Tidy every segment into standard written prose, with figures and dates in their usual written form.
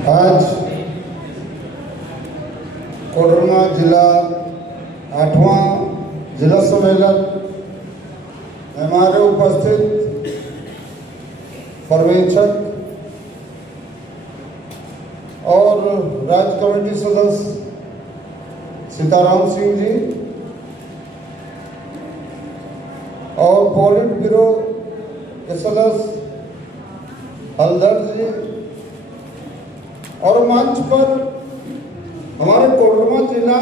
आज कोडरमा जिला 8वां जिला सम्मेलन हमारे उपस्थित पर्यवेक्षक और राज्य कमेटी सदस्य सीताराम सिंह जी और पोलिट ब्यूरो के सदस्य हलदर जी और मंच पर हमारे कोडरमा जिला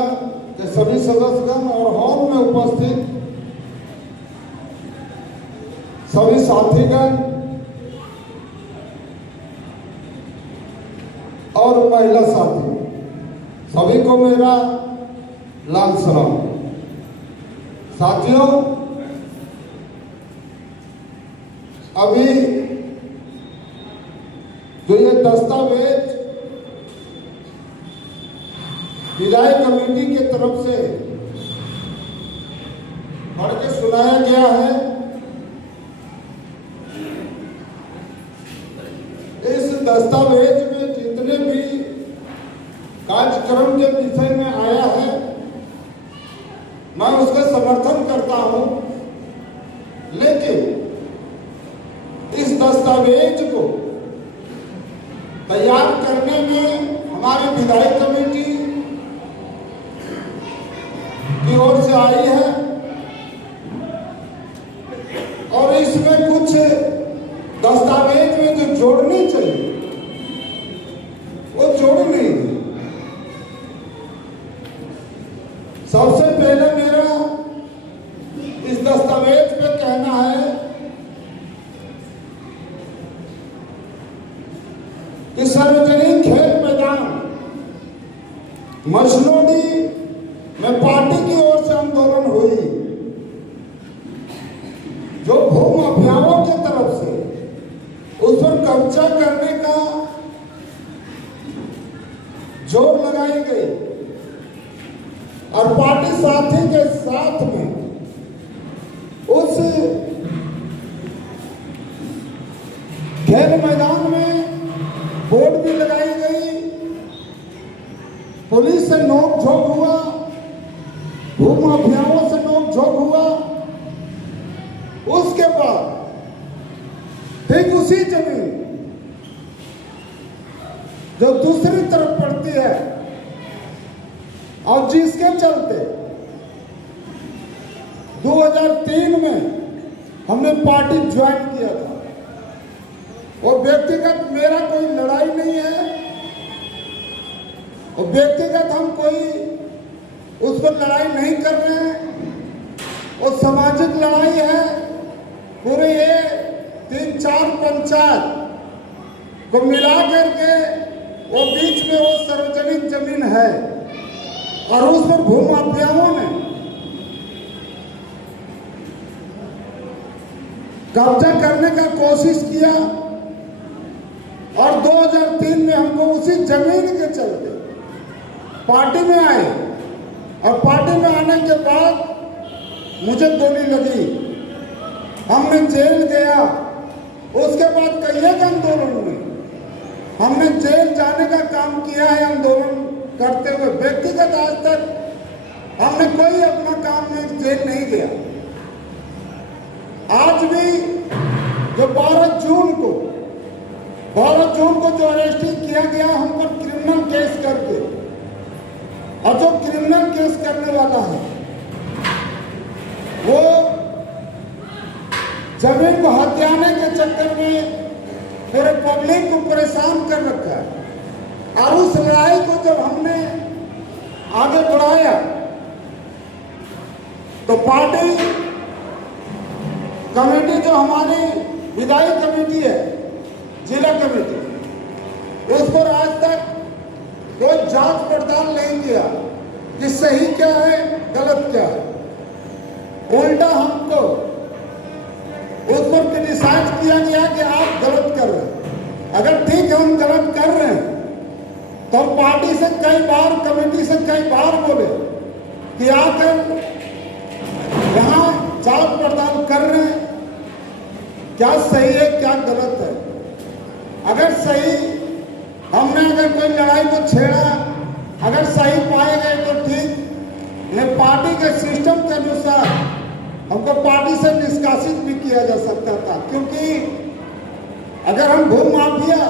के सभी सदस्यगण और हॉल में उपस्थित सभी साथीगण और महिला साथी सभी को मेरा लाल सलाम। साथियों, अभी जो ये दस्तावेज विधायक कमेटी की तरफ से पढ़ के सुनाया गया है, इस दस्तावेज में जितने भी कार्यक्रम के विषय में आया है मैं उसका समर्थन करता हूं, लेकिन इस दस्तावेज को तैयार करने में हमारी विधायक कमेटी की ओर से आई है और इसमें कुछ दस्तावेज में जो जोड़नी चाहिए वो जोड़ नहीं है। सबसे पहले मेरा इस दस्तावेज पे कहना है कि सार्वजनिक खेल मैदान मसनोडी में पार्टी की ओर से आंदोलन हुई, जो भूमाफियाओं की तरफ से उस पर कब्जा करने का जोर लगाई गई और पार्टी साथी के साथ में उस खेल मैदान में बोर्ड भी लगाई गई, पुलिस से नोकझोंक हुआ, भूमाफियाओं से नोकझोंक हुआ। उसके बाद ठीक उसी जमीन जो दूसरी तरफ पड़ती है और जिसके चलते 2003 में हमने पार्टी ज्वाइन किया था, और व्यक्तिगत मेरा कोई लड़ाई नहीं है, और व्यक्तिगत हम कोई उस पर लड़ाई नहीं कर रहे हैं, और सामाजिक लड़ाई है। पूरे ये 3-4 पंचायत को मिला करके वो बीच में वो सार्वजनिक जमीन है और उस पर भूमाफियाओं ने कब्जा करने का कोशिश किया और 2003 में हमको उसी जमीन के चलते पार्टी में आए, और पार्टी में आने के बाद मुझे गोली लगी, हमने जेल गया। उसके बाद कई एक आंदोलन हुए, हमने जेल जाने का काम किया है आंदोलन करते हुए। व्यक्तिगत आज तक हमने कोई अपना काम में जेल नहीं गया। आज भी जो 12 जून को जो अरेस्टिंग किया गया हम पर क्रिमिनल केस करके, और जो क्रिमिनल केस करने वाला है वो जमीन को हथियाने के चक्कर में पूरे पब्लिक को परेशान कर रखा है। और उस लड़ाई को जब हमने आगे बढ़ाया तो पार्टी कमेटी जो हमारी विधायक कमेटी है, जिला कमेटी, उस पर आज तक कोई जांच पड़ताल नहीं किया कि सही क्या है गलत क्या है। उल्टा हमको उस पर क्रिटिसाइज किया गया कि आप गलत कर रहे हैं। अगर ठीक है हम गलत कर रहे हैं तो पार्टी से कई बार, कमेटी से कई बार बोले कि आकर यहाँ जांच पड़ताल कर रहे हैं, क्या सही है क्या गलत है। अगर सही हमने अगर कोई लड़ाई को छेड़ा, अगर सही पाए गए तो ठीक, नहीं पार्टी के सिस्टम के अनुसार हमको पार्टी से निष्कासित भी किया जा सकता था। क्योंकि अगर हम भू माफिया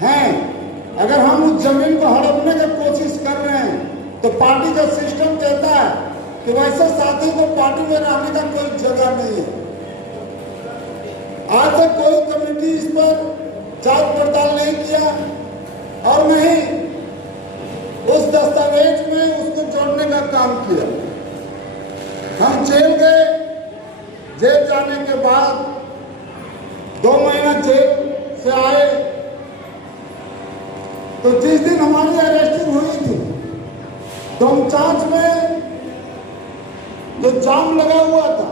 हैं, अगर हम उस जमीन को हड़पने की कोशिश कर रहे हैं, तो पार्टी का सिस्टम कहता है कि वैसे साथी को पार्टी में रहने का कोई जगह नहीं है। आज तक कोई कमेटी इस पर जांच पड़ताल नहीं किया और नहीं उस दस्तावेज में उसको जोड़ने का काम किया। हम जेल गए, जेल जाने के बाद 2 महीना जेल से आए, तो जिस दिन हमारी अरेस्टिंग हुई थी तो हम जांच में जो जाम लगा हुआ था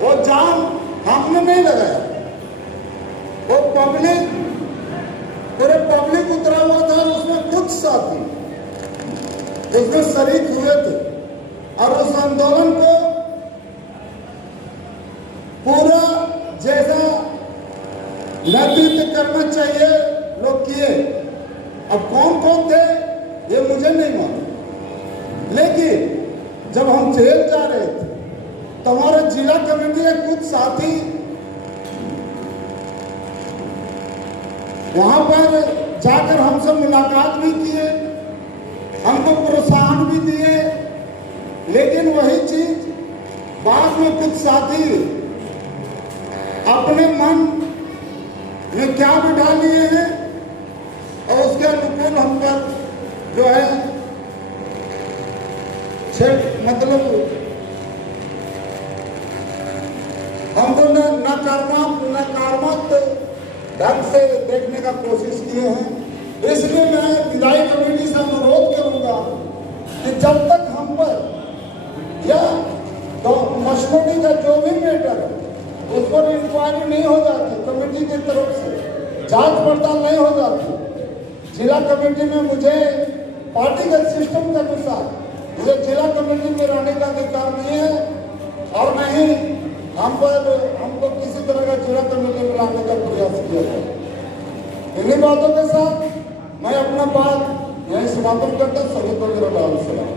वो जाम हमने नहीं लगाया, वो पब्लिक, पूरे पब्लिक उतरा हुआ था और उसमें कुछ साथी उसमें शरीक हुए थे और उस आंदोलन को पूरा जैसा नेतृत्व करना चाहिए लोग किए। अब कौन कौन थे ये मुझे नहीं मालूम, लेकिन जब हम जेल जा रहे थे तो हमारे जिला कमेटी के कुछ साथी वहां पर जाकर हमसे मुलाकात भी किए, हमको प्रोत्साहन भी दिए। लेकिन वही चीज बाद में कुछ साथी अपने मन में क्या बिठा लिए हैं और उसके अनुकूल हम पर जो है मतलब हमको नकारात्मक ढंग से देखने का कोशिश किए हैं। इसलिए मैं विधायी कमेटी से अनुरोध करूंगा कि जब तक हम पर या तो मशरूड़ी का जो भी मैटर है उस पर इंक्वायरी नहीं हो जाती, कमेटी की तरफ से जांच पड़ताल नहीं हो जाती, जिला कमेटी में मुझे पार्टी के सिस्टम के अनुसार मुझे जिला कमेटी में रहने का अधिकार नहीं है और नहीं हमको किसी तरह का जिला कमेटी में लाने का प्रयास किया जाए। इन्हीं बातों के साथ मैं अपना बात यही समापन करता, सभी को मेरा सलाम।